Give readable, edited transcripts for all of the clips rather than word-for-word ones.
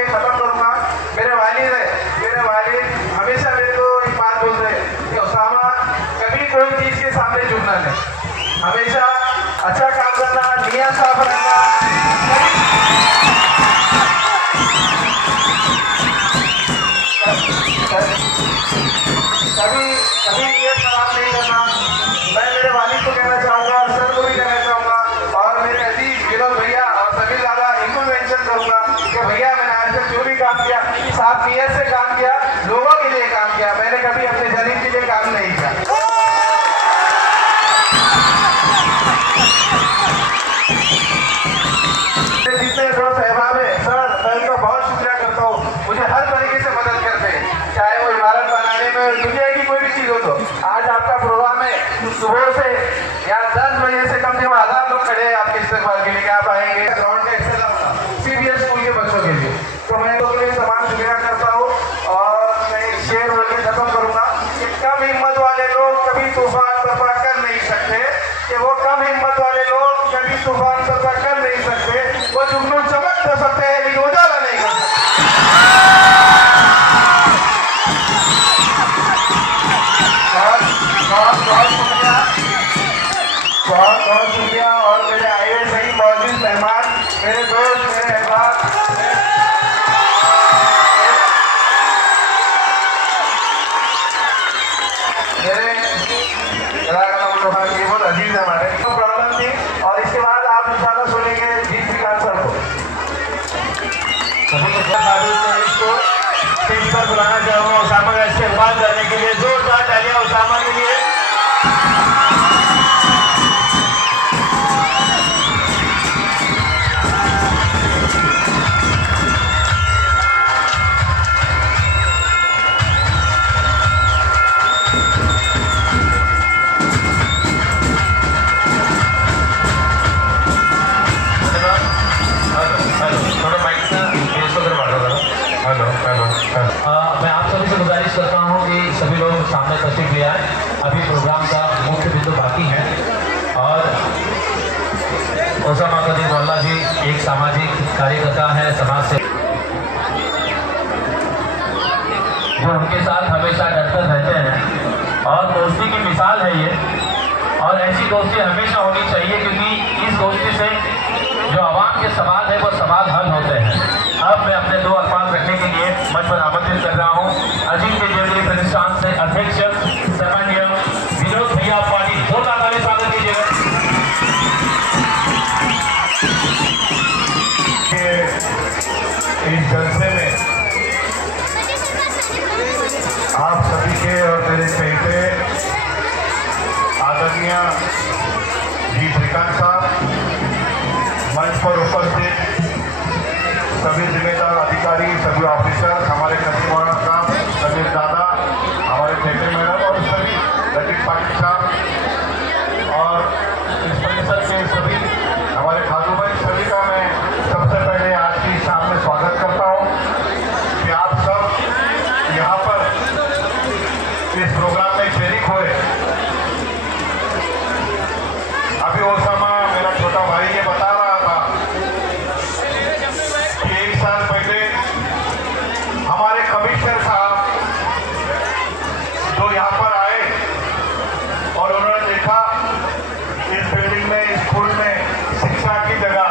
के खत्म करूंगा। मेरे वालिद हमेशा मेरे को एक बात बोलते हैं कि उसामा कभी कोई चीज के सामने झुकना नहीं, हमेशा अच्छा काम करना, नियत साफ रखना, कभी नियत खराब नहीं करना। मैं मेरे वालिद को कहना चाहूँगा और सर को भी कहना चाहूँगा और मेरे अजीज विनोद भैया और सभी दादा इनको मेंशन करूँगा कि भैया मैंने आज तक जो भी काम किया साफ नियत से काम किया, लोगों के लिए काम किया, मैंने कभी अपने जलील के लिए काम नहीं किया। जितने दोस्त अहबाब है सर, मैं उनका बहुत शुक्रिया करता हूँ, मुझे हर तरीके से मदद करते हैं, चाहे वो इमारत बनाने में, दुनिया की कोई भी चीज़ हो। तो आज आपका प्रोग्राम है, सुबह से यहाँ 10 बजे से कम से कम 1000 लोग खड़े हैं आपके इस्तेमाल के लिए, आप आएंगे ग्राउंड का एक्सरसाइज CBS स्कूल के बच्चों के लिए। तो मैं लोगों के लिए तमाम शुक्रिया करता हूँ और मैं शेर बोल के खत्म करूँगा कि कम हिम्मत वाले लोग कभी तूफान बर्पा कर नहीं सकते, कि वो कम हिम्मत वाले लोग कभी तूफान बर्पा कर नहीं सकते, वो जुगनू चमक कर सकते हैं लेकिन उजाला नहीं कर सकते। बहुत शुक्रिया और मेरे आए सही मौजूद मेहमान, मेरे दोस्त, मेरे अहबाब, मेरे बहुत अजीज है हमारे प्रॉब्लम थी। और इसके बाद आप इंशाल्लाह सुनेंगे जी श्रीकांत सर को। इसको स्टेज पर बुलाना चाहूँगा उसामा का इस्तेमाल करने के लिए, जोरदार तालियां उसामा के लिए। मैं आप सभी से गुजारिश करता हूँ कि सभी लोग सामने तशरीफ ले आए। अभी प्रोग्राम का मुख्य बिंदु बाकी है और उसामा कदीर वल्ला जी एक सामाजिक कार्यकर्ता है, समाज से जो उनके साथ हमेशा डटकर रहते हैं और दोस्ती की मिसाल है ये। और ऐसी दोस्ती हमेशा होनी चाहिए क्योंकि इस दोस्ती से जो आवाम के सवाल है वो सवाल हल होते हैं। अब मैं अपने 2 अल्फाज रखने के लिए मंच पर आमंत्रित कर रहा हूँ अजीम के जेवरी प्रतिष्ठान से अध्यक्ष सामान्य विनोद भैया पानी, जोरदार ताली स्वागत कीजिएगा। इस जलसे में आप सभी के और मेरे चहेते आदरणीय जी श्रीकांत साहब, मंच पर उपस्थित सभी जिम्मेदार अधिकारी, सभी ऑफिसर, हमारे नसीम साहब, समीर दादा, हमारे सेक्रेटरी मैडम और सभी लतीफ पाटिल साहब और इस परिषद के सभी हमारे खालू भाई, सभी का मैं सबसे पहले आज की शाम में स्वागत करता हूँ कि आप सब यहाँ पर इस प्रोग्राम में शरीक हुए। अभी उसामा मेरा छोटा भाई ये बता रहा था कि 1 साल पहले हमारे कमिश्नर साहब जो यहाँ पर आए और उन्होंने देखा इस बिल्डिंग में, स्कूल में शिक्षा की जगह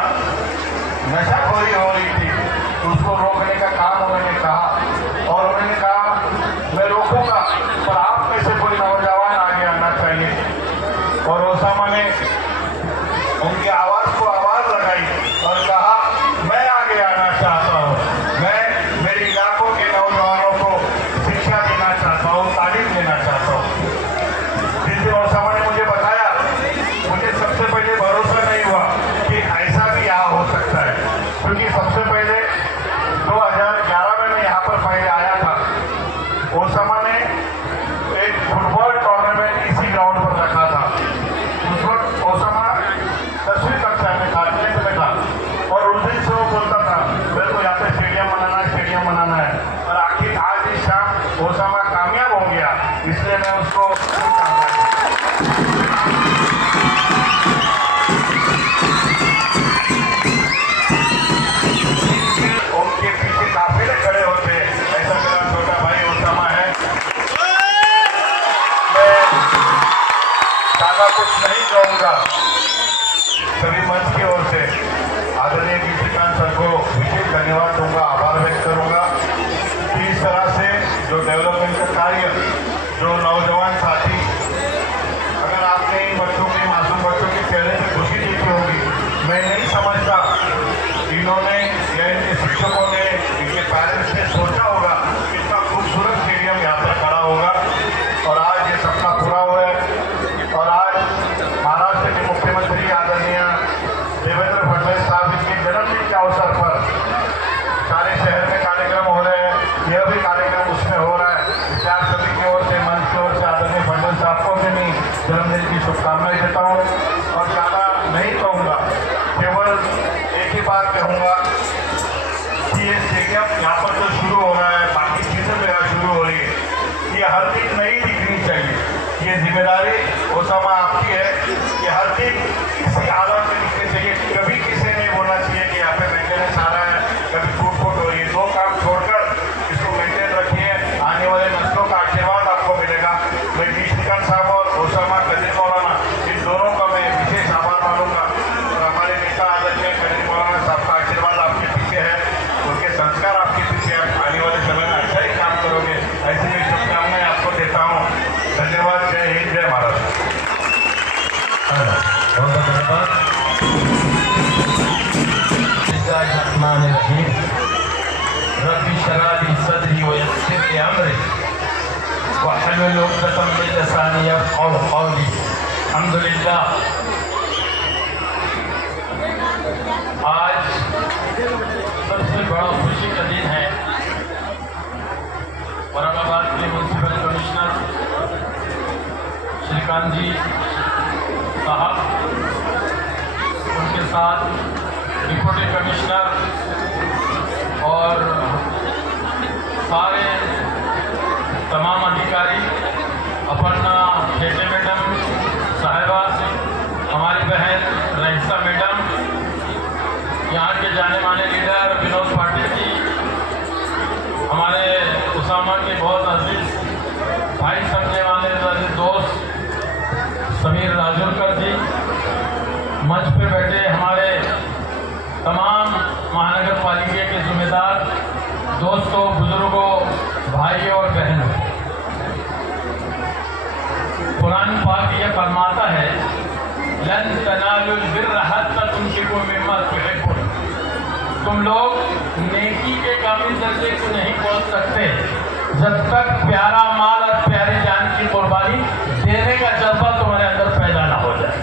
नशाखोरी हो रही थी, उसको रोकने का काम उन्होंने कहा और उन्होंने कहा मैं रोकूंगा पर आप में से कोई नौजवान आगे आना चाहिए। और उसामा ने उनकी आवाज़ को आवाज़ लगाई और कहा मैं आगे आना चाहता हूँ, मैं मेरे इलाकों के नौजवानों को शिक्षा देना चाहता हूँ, तालीम देना चाहता हूँ। जिस दिन उसामा ने मुझे बताया, मुझे सबसे पहले भरोसा नहीं हुआ कि ऐसा भी यहाँ हो सकता है, क्योंकि सबसे पहले 2011 में मैं यहाँ पर पहले आया था। उसामा ने एक फुटबॉल टूर्नामेंट इसी ग्राउंड पर रखा था। उस वक्त उसामा 10वीं कक्षा में था, 10th में था और उस दिन से वो बोलता था मेरे को यहाँ पे स्टेडियम बनाना है और आखिर आज इस शाम उसामा कामयाब हो गया, इसलिए मैं उसको उनके पीछे डेवलपमेंट का कार्य जो नौजवान साथी, अगर आपने इन बच्चों के, मासूम बच्चों के चेहरे पे खुशी देखी होगी, मैं नहीं समझता इन्होंने या इनके शिक्षकों ने, इनके पेरेंट्स ने सोचा होगा इतना खूबसूरत स्टेडियम यहाँ पर खड़ा होगा। और आज ये सपना पूरा हुआ है। और आज महाराष्ट्र के मुख्यमंत्री आदरणीय देवेंद्र फडणवीस साहब इनके जन्मदिन के अवसर पर सारे शहर में कार्यक्रम हो रहे हैं। यह भी कार्यक्रम उसमें हो रहा है। मैं आप सभी की ओर से, मंच की ओर से आदरणीय फडणवीस साहब को भी मैं जन्मदिन की शुभकामनाएं देता हूँ। और ज़्यादा नहीं कहूँगा, केवल एक ही बात कहूँगा कि ये स्टेडियम यहाँ पर जो शुरू हो रहा है, बाकी चीज़ें जो यहाँ शुरू हो रही है, ये हर चीज़ नहीं दिखनी चाहिए। ये जिम्मेदारी ओसामा आपकी है कि हर चीज़ किसी हालत में दिखनी चाहिए। कभी किसी ने बोलना चाहिए कि यहाँ पे मेंटेनेंस आ रहा है, कभी टूट फूट हो रही है। दो काम छोड़कर इसको मेंटेन रखिए, आने वाले नस्लों का आशीर्वाद आपको मिलेगा। मैं डी श्रीकांत साहब और ओसामा कदीर मौलाना, इन दोनों का मैं विशेष आभार मानूंगा। और हमारे नेता आदरणीय कदीर मौलाना साहब का आशीर्वाद आपके पीछे है, उनके संस्कार आपके पीछे है। आने वाले समय में अच्छा ही काम करोगे, ऐसी मैं शुभकामनाएं आपको देता हूँ। धन्यवाद। जय हिंद, जय महाराष्ट्र। बहुत धन्यवाद। रब्बी शरह ली सदरी व यस्सिर ली अमरी वहलुल उक़दतम मिन लिसानी यफ़क़हू क़ौली। अल्हम्दुलिल्लाह, आज सबसे बड़ा खुशी का दिन है। औरंगाबाद के म्यूनसिपल कमिश्नर श्रीकांत जी साहब, उनके साथ डिप्टी कमिश्नर और सारे तमाम अधिकारी, अपर्णा खेटे मैडम साहिबा, हमारी बहन रईसा मैडम, यहाँ के जाने माने लीडर विनोद पाटिल जी, हमारे ओसामा के बहुत अजीज भाई समझने वाले अजीज दोस्त समीर राजोलकर जी, मंच पे बैठे हमारे तमाम महानगर पालिका के जिम्मेदार दोस्तों, बुजुर्गों, भाइयों और बहनों, कुरान पाक ये फरमाता है, लन तनालुल बिर्र हत्ता तुनफिकू मिम्मा तुहिब्बून। तुम लोग नेकी के कामिल दर्जे को नहीं पहुंच सकते जब तक प्यारा माल और प्यारी जान की कुर्बानी देने का जज्बा तुम्हारे अंदर पैदा ना हो जाए।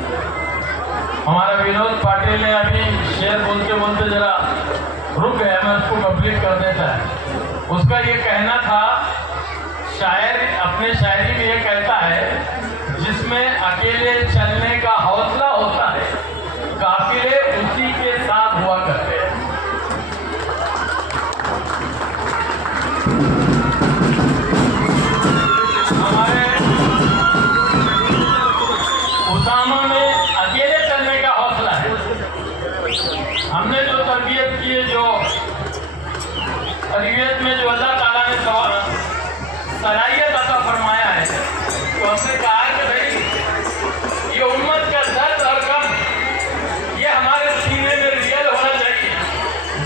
हमारा विनोद पाटिल ने अभी शेर बोलते बोलते जरा रुक गया, मैं उसको कंप्लीट कर देता है। उसका ये कहना था, शायर अपने शायरी में ये कहता है, जिसमें अकेले चलने का हौसला होता है, काफिले उसी के साथ हुआ करते हैं। हमारे ओसामा में अकेले चलने का हौसला है। हमने जो तरबियत की है, जो तरबियत में जो अल्लाह ताला ने सलाहियत अता फरमाया है, तो हमने कहा है कि भाई ये उम्मत का दर्द और गम ये हमारे सीने में रियल होना चाहिए,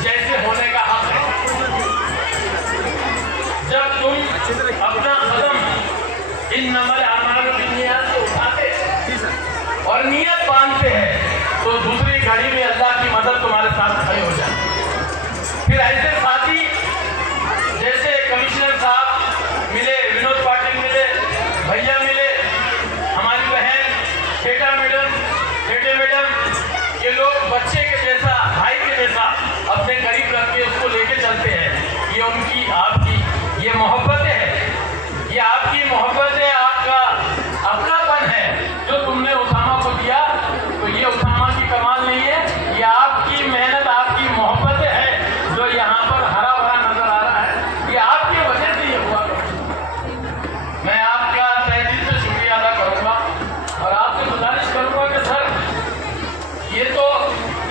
जैसे होने का हक है। जब तुम अपना कदम इन नमल अमाल बिन्नियात से उठाते और नियत बांधते हैं, तो दूसरी घड़ी में अल्लाह की मदद तुम्हारे साथ खड़े हो जाए। फिर ऐसे साथी जैसे कमिश्नर साहब मिले, विनोद पाटिल मिले, भैया मिले, हमारी बहन खेटा मैडम, ये लोग बच्चे के जैसा, भाई के जैसा अपने करीब रख के उसको लेके चलते हैं। ये उनकी, आपकी ये मोहब्बतें हैं, ये आपकी मोहब्बत है, आपका अपनापन है जो तुमने ओसामा को दिया। तो ये ओसामा की कमाल नहीं है, ये आपकी मेहनत, आपकी मोहब्बतें हैं जो यहाँ पर हरा भरा नजर आ रहा है। ये आपकी वजह से ये हुआ। मैं आपका तहे दिल से शुक्रिया अदा करूँगा और आपसे गुजारिश करूँगा कि सर, ये तो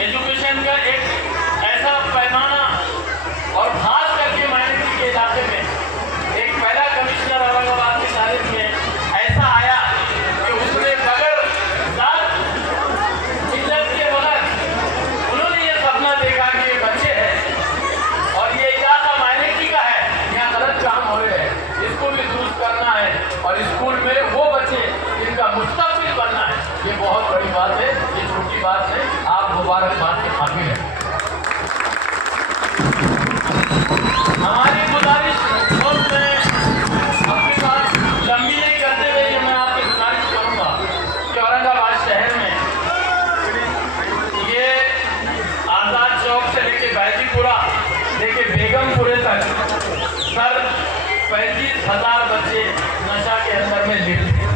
एजुकेशन का एक ऐसा पैमाना, और खास करके माइनॉरिटी के इलाके में एक पहला कमिश्नर औरंगाबाद 1000 बच्चे नशा के अंदर में लिप्त हैं।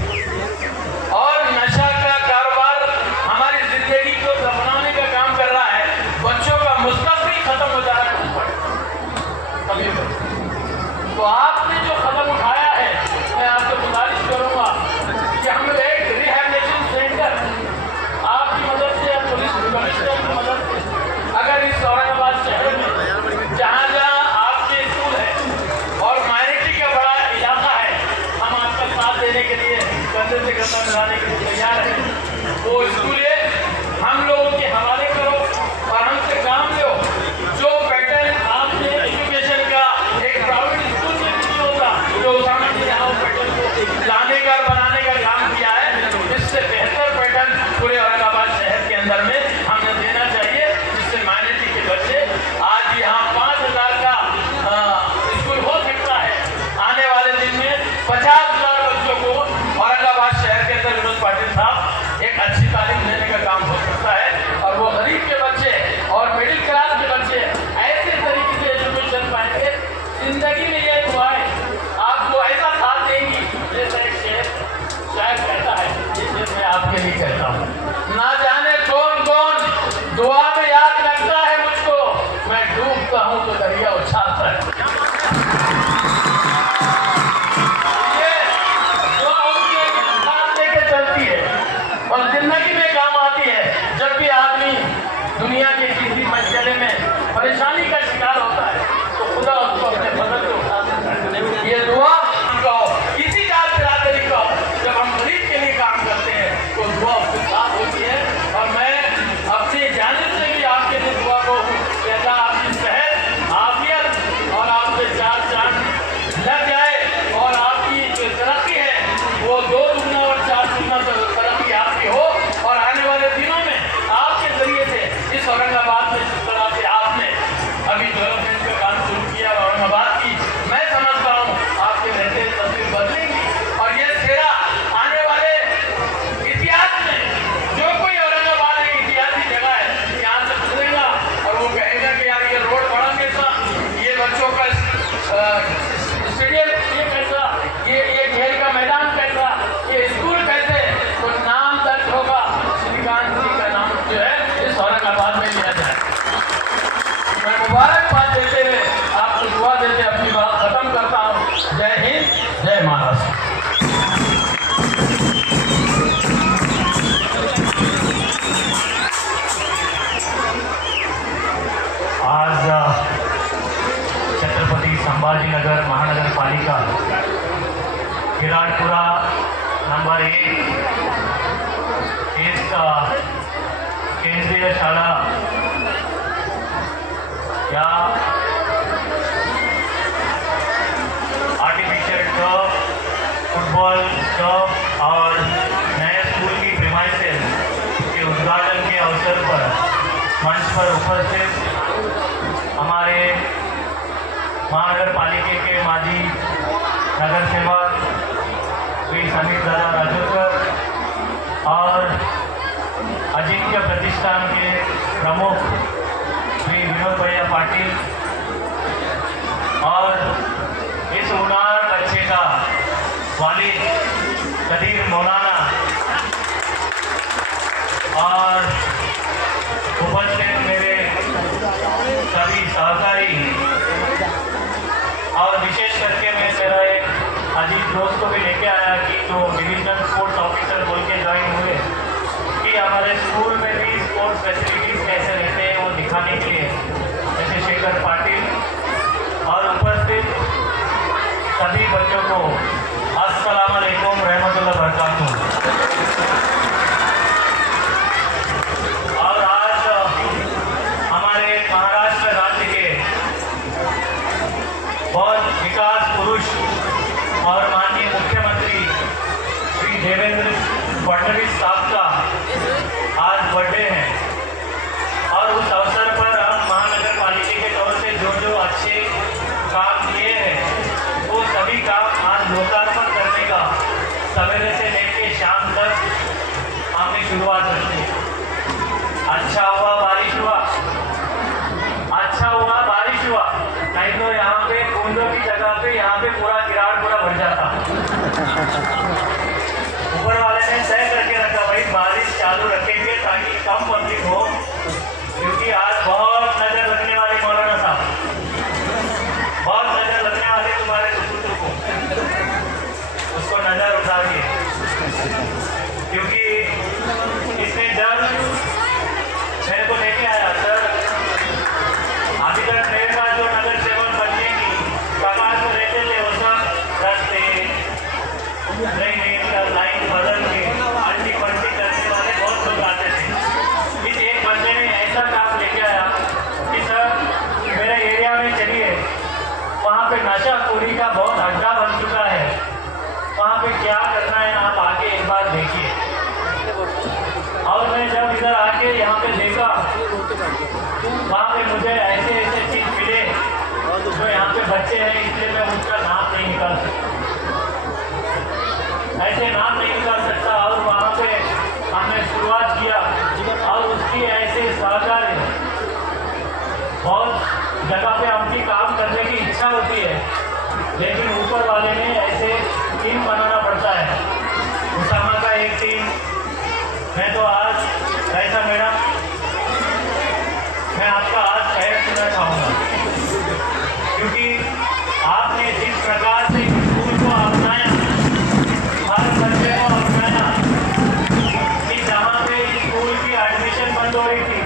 और नशा का कारोबार हमारी जिंदगी को दफनाने का काम कर रहा है। बच्चों का मुस्तकबिल खत्म हो जा रहा है कभी कभी। तो आपने जो कदम उठाया है, मैं आपसे गुजारिश करूंगा कि हम एक रिहैबिलिटेशन सेंटर आपकी मदद से या पुलिस कमिश्नर की मदद से अगर इस औरंगाबाद शहर में जहाँ जहाँ आपके स्कूल है और माइनॉरिटी का बड़ा इलाका है, हम आपका साथ देने के लिए कंधे से कंधा मिलाने के लिए तैयार हैं। वो स्कूलें हम लोगों के हवाले करो और हमसे काम लो। जो पैटर्न आपने एजुकेशन का एक प्राइवेट स्कूल में नहीं होता, जो उसामा जी ने उस पैटर्न को लाने का बनाने का काम किया है, इससे बेहतर पैटर्न पूरे औरंगाबाद शहर के अंदर में हमने देना चाहिए, जिससे माइनॉरिटी के बच्चे आज यहाँ 5000 का स्कूल हो सकता है। आने वाले दिन में 50,000 बच्चों को औरंगाबाद शहर के अंदर विनोद पाटिल साहब एक अच्छी तालीम देने का काम हो सकता है। और वो गरीब के बच्चे और मिडिल क्लास के बच्चे ऐसे तरीके से एजुकेशन पाएंगे। जिंदगी में ये दुआएं आपको ऐसा साथ देंगी जैसा एक शेर शायद कहता है, ये शेर मैं आपके लिए कहता हूँ। ना जाने कौन कौन दुआ में याद रखता है मुझको, मैं डूबता हूँ तो दरिया उछालता है। ये दुआ होती है कि साथ लेके चलती है और जिंदगी में काम आती है। जब भी आदमी दुनिया के किसी मसले में परेशानी का शिकार होता है तो खुदा उसको अपने बदल से उठा देता है। ये दुआ हमको किसी जात बिरादरी को जब हम गरीब के लिए काम करते हैं तो दुआ उसके साथ होती है। और मैं अपनी जानिब से भी आपके लिए दुआ को कि अल्लाह आपकी सेहत, आफियत और आपसे 4 चांद लग जाए और आपकी जो तरक्की है वो 2 दुगना और 4 दुगना तरक्की आपकी हो। और आने वाले दिनों में आपके जरिए से इस औरंगाबाद में जिस तरह से आपने अभी डेवलपमेंट का काम शुरू किया औरंगाबाद की, मैं समझता हूँ आपके रहते तस्वीर बदलेंगी। और ये सेरा आने वाले इतिहास में जो कोई औरंगाबाद एक इतिहासी जगह है यहाँ से गुजरेगा और वो कहेगा कि यार ये रोड बड़ा कैसा, ये बच्चों का स्टेडियम ये कैसा, ये खेल का मैदान कैसा, ये स्कूल कैसे, तो नाम दर्ज होगा श्रीकांत जी का नाम जो है इस औरंगाबाद में लिया जाए। मैं मुबारकबाद देते हुए आपको दुआ देते अपनी बात खत्म करता हूँ। जय हिंद, जय महाराष्ट्र। आज छत्रपति संभाजीनगर महानगर पालिका किराड़पुरा नंबर 1 एक केंद्रीय शाळा या आर्टिफिशियल टर्फ, फुटबॉल टर्फ और नए स्कूल की प्रीमाइसेस के उद्घाटन के अवसर पर मंच पर उपस्थित हमारे महानगर पालिका के माजी नगर सेवक श्री समीर दादा राजूकर और अजिंक्य प्रतिष्ठान के प्रमुख श्री विनोद भैया पाटिल और इस उनार बच्चे का वालिद कदीर मौलाना और उपस्थित मेरे सभी सहकारी और विशेष करके मैं मेरा एक अजीज दोस्त को भी लेके आया कि जो डिविजनल स्पोर्ट्स ऑफिसर बोल के ज्वाइन हुए कि हमारे स्कूल में भी स्पोर्ट्स फैसिलिटीज़ कैसे रहते हैं वो दिखाने के लिए जैसे शेखर पाटिल और उपस्थित सभी बच्चों को अस्सलाम वालेकुम रहमतुल्लाह बरकातहू। और आज हमारे महाराष्ट्र राज्य के बहुत विकास पुरुष और माननीय मुख्यमंत्री श्री देवेंद्र फडणवीस साहब का आज बर्थडे है और उस अवसर पर हम महानगर पालिका के तौर से जो जो अच्छे काम किए हैं वो सभी काम आज लोकार्पण करने का सवेरे से लेकर शाम तक हमने शुरुआत रखी। अच्छा हुआ बारिश हुआ, नहीं तो यहाँ पे बूंदों की जगह जगह पे यहाँ पे पूरा किराड़ पूरा भर जाता। ऊपर वाले ने तय करके रखा भाई बारिश चालू रखेंगे ताकि कम पब्लिक हो, क्योंकि आज बहुत नजर लगने वाली मौलाना साहब, बहुत नजर लगने वाले तुम्हारे सुपुत्र को, उसको नजर उतारिए। क्योंकि इसने जब मेरे को लेके आया सर, अभी तक मेरे पास जो नगर सेवक बच्चे की कमाल में रहते थे वो सब रस्ते नहीं लाइन बदल के अल्टी पल्टी करने वाले बहुत लोग आते थे। इस एक बंदे ने ऐसा काम लेके आया कि सर मेरे एरिया में चलिए, वहाँ पे नशाखोरी का बहुत अड्डा बन चुका है, वहाँ पे क्या करना है आप आके एक बार देखिए। और मैं जब इधर आके यहाँ पे देखा, वहाँ पे मुझे ऐसे ऐसे चीज मिले जो यहाँ पे बच्चे हैं, इसलिए मैं उसका नाम नहीं निकाल सकता, ऐसे नाम नहीं निकाल सकता। और वहाँ पे हमने शुरुआत किया और उसकी ऐसे सहकारी बहुत जगह पे हमकी काम करने की इच्छा होती है, लेकिन ऊपर वाले ने ऐसे टीम बनाना पड़ता है। उसामा का एक टीम, मैं तो आज ऐसा मैडम, मैं आपका आज खैर सुनना चाहूँगा, क्योंकि आपने जिस प्रकार से स्कूल को अपनाया, हर बच्चे को अपनाया, कि जहाँ पे स्कूल की एडमिशन बंद हो रही थी,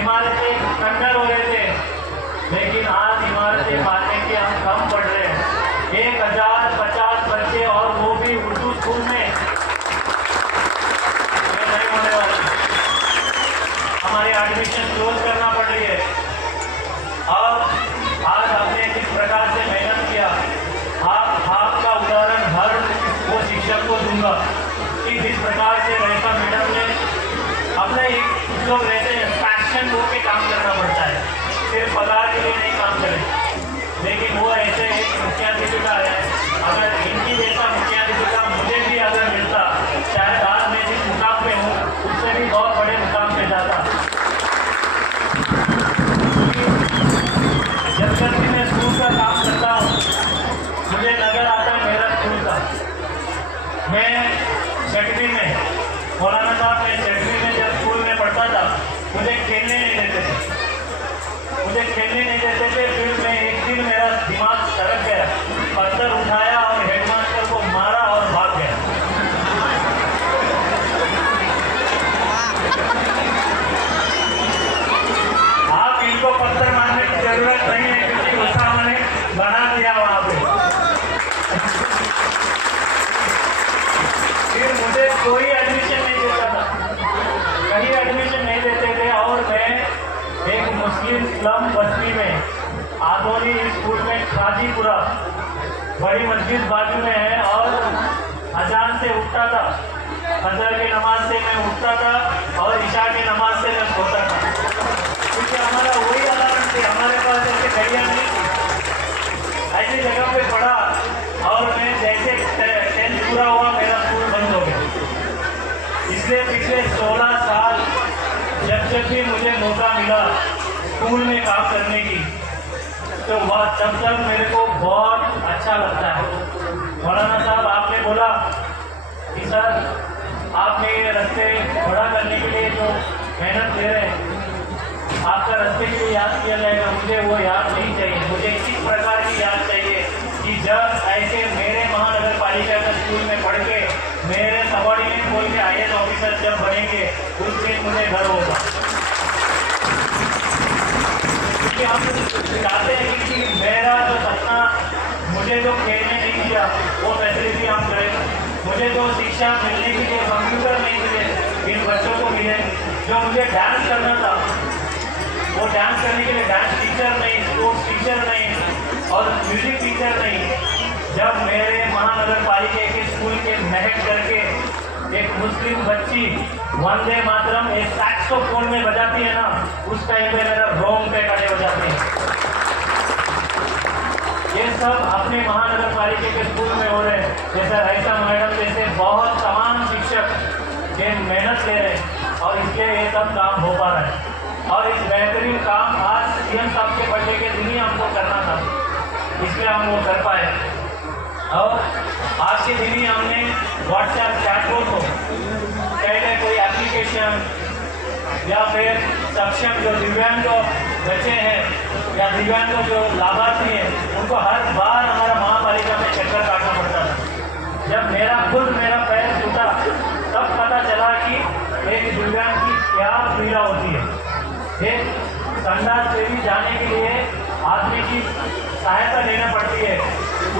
इमारतें खंडर हो रहे थे, लेकिन आज इमारतें पाने के हम कम पड़ रहे हैं। 1050 बच्चे और वो भी उर्दू स्कूल में नहीं होने वाले, हमारी एडमिशन क्लोज करना पड़ रही है। और आज हमने जिस प्रकार से मेहनत किया, आपका उदाहरण हर वो शिक्षक को दूंगा कि जिस प्रकार से रैसा मैडम ने अपने कुछ लोग रहते हैं पैशन होके काम करना पड़ता है, सिर्फ पगार के लिए नहीं काम करें, लेकिन वो ऐसे एक मुख्याध्यापिका है, अगर इनकी जैसा मुख्याध्यापिका मुझे भी अगर मिलता, शायद आज मैं जिस मुकाम पे हूँ उससे भी बहुत बड़े मुकाम पे जाता। जब तक भी मैं स्कूल का काम करता हूँ, मुझे नजर आता है मेरा स्कूल का। मैं छठवीं में, मौलाना साहब मैं छठवीं में जब स्कूल में पढ़ता था, मुझे खेलने नहीं देते थे, मुझे खेलने नहीं देते थे। फिर मैं एक दिन मेरा दिमाग सड़क गया, पत्थर उठाया और हेडमास्टर को मारा और भाग गया। आप इनको पत्थर मारने की जरूरत नहीं है, क्योंकि उसामा ने बना दिया वहाँ पे। फिर मुझे कोई एडमिशन नहीं देता था, कहीं एडमिशन नहीं देते थे। और मैं एक मुस्लिम स्लम बस्ती में, आदोनी स्कूल में, खाजीपुरा, बड़ी मस्जिद बाजू में है, और अजान से उठता था, फजर की नमाज से मैं उठता था और ईशा की नमाज से मैं सोता था, क्योंकि हमारा वही अलार्म थे, हमारे पास ऐसे घड़ियाँ नहीं थी। ऐसी जगह पे पढ़ा और मैं जैसे 10th पूरा हुआ मेरा स्कूल बंद हो गया। इसलिए पिछले 16 साल जब भी मुझे मौका मिला स्कूल में काम करने की, तो वह तब मेरे को बहुत अच्छा लगता है। मौलाना साहब आपने बोला कि सर आपने ये रास्ते बड़ा करने के लिए जो मेहनत दे रहे हैं, आपका रास्ते के लिए याद किया जाएगा, मुझे वो याद नहीं चाहिए। मुझे इस प्रकार की याद चाहिए कि जब ऐसे मेरे महानगर पालिका के स्कूल में पढ़ के मेरे सबॉर्डिनेट बोल के IAS ऑफिसर जब बनेंगे, उस दिन मुझे गर्व होगा। क्योंकि हम चाहते हैं कि मेरा जो सपना, मुझे जो खेलने नहीं दिया वो फैसिलिटी हम करें, मुझे जो शिक्षा मिलने के लिए कंप्यूटर नहीं मिले, इन बच्चों को मिले। जो मुझे डांस करना था, वो डांस करने के लिए डांस टीचर नहीं, स्पोर्ट्स टीचर नहीं और म्यूजिक टीचर नहीं। जब मेरे महानगर पालिका के स्कूल के महक करके एक मुस्लिम बच्ची वंदे मातरम एक सैक्सोफोन में बजाती है ना, उस टाइम पे मेरा रोम पे खड़े हो जाते हैं। ये सब अपने महानगर पालिका के स्कूल में हो रहे हैं, जैसा रईसा मैडम जैसे बहुत तमाम शिक्षक ये मेहनत ले रहे हैं और इसलिए ये सब काम हो पा रहा है। और इस बेहतरीन काम आज CM साहब के बर्थडे के दिन ही हमको करना था, इसलिए हम वो कर पाए। और आज के दिन ही हमने व्हाट्सएप चैटबॉट को पहले कोई एप्लीकेशन या फिर सक्षम जो दिव्यांग बच्चे हैं या दिव्यांग जो लाभार्थी हैं उनको हर बार हमारा महापालिका में चक्कर काटना पड़ता था। जब मेरा पैर टूटा तब पता चला कि एक दिव्यांग की क्या पीड़ा होती है। एक संडास पे भी जाने के लिए आदमी की सहायता लेना पड़ती है।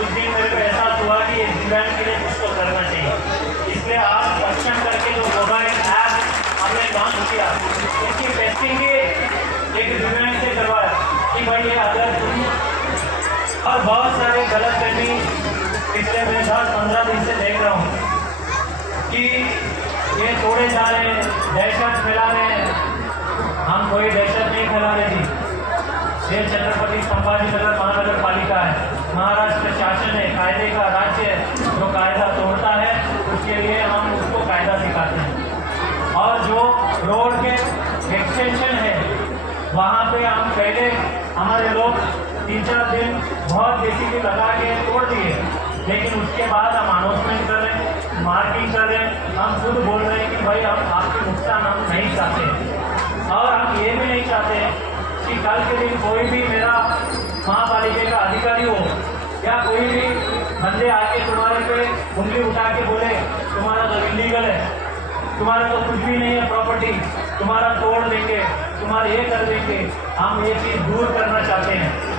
उस दिन मेरे को एहसास हुआ कि एक दिव्यांग के लिए कुछ तो करना चाहिए। इसलिए आप सक्षम करके जो मोबाइल ऐप हमने लॉन्च किया, इसकी टेस्टिंग भी एक दिव्यांग से करवाया कि भाई ये अगर तुम और बहुत सारे गलत फहमी पिछले मैं 10-15 दिन से देख रहा हूँ कि ये तोड़े जा रहे हैं, दहशत फैला रहे हैं। हम कोई दहशत नहीं फैला रहे थी। ये छत्रपति संभाजीनगर महानगर पालिका है, महाराष्ट्र शासन है, कायदे का राज्य है। जो कायदा तोड़ता है उसके लिए हम उसको कायदा सिखाते हैं। और जो रोड के एक्सटेंशन है वहाँ पे हम पहले हमारे लोग 3-4 दिन बहुत जेसीबी लगा के तोड़ दिए, लेकिन उसके बाद हम अनाउंसमेंट कर रहे हैं, मार्किंग कर रहे हैं, हम खुद बोल रहे हैं कि भाई हम आपके नुकसान हम नहीं चाहते। और हम ये भी नहीं चाहते कि कल के दिन कोई भी मेरा महापालिका का अधिकारी हो या कोई भी बंदे आके तुम्हारे पे उंगली उठा के बोले तुम्हारा तो इलीगल है, तुम्हारा तो कुछ भी नहीं है प्रॉपर्टी, तुम्हारा तोड़ देंगे, तुम्हारा ये कर देंगे। हम ये चीज़ दूर करना चाहते हैं।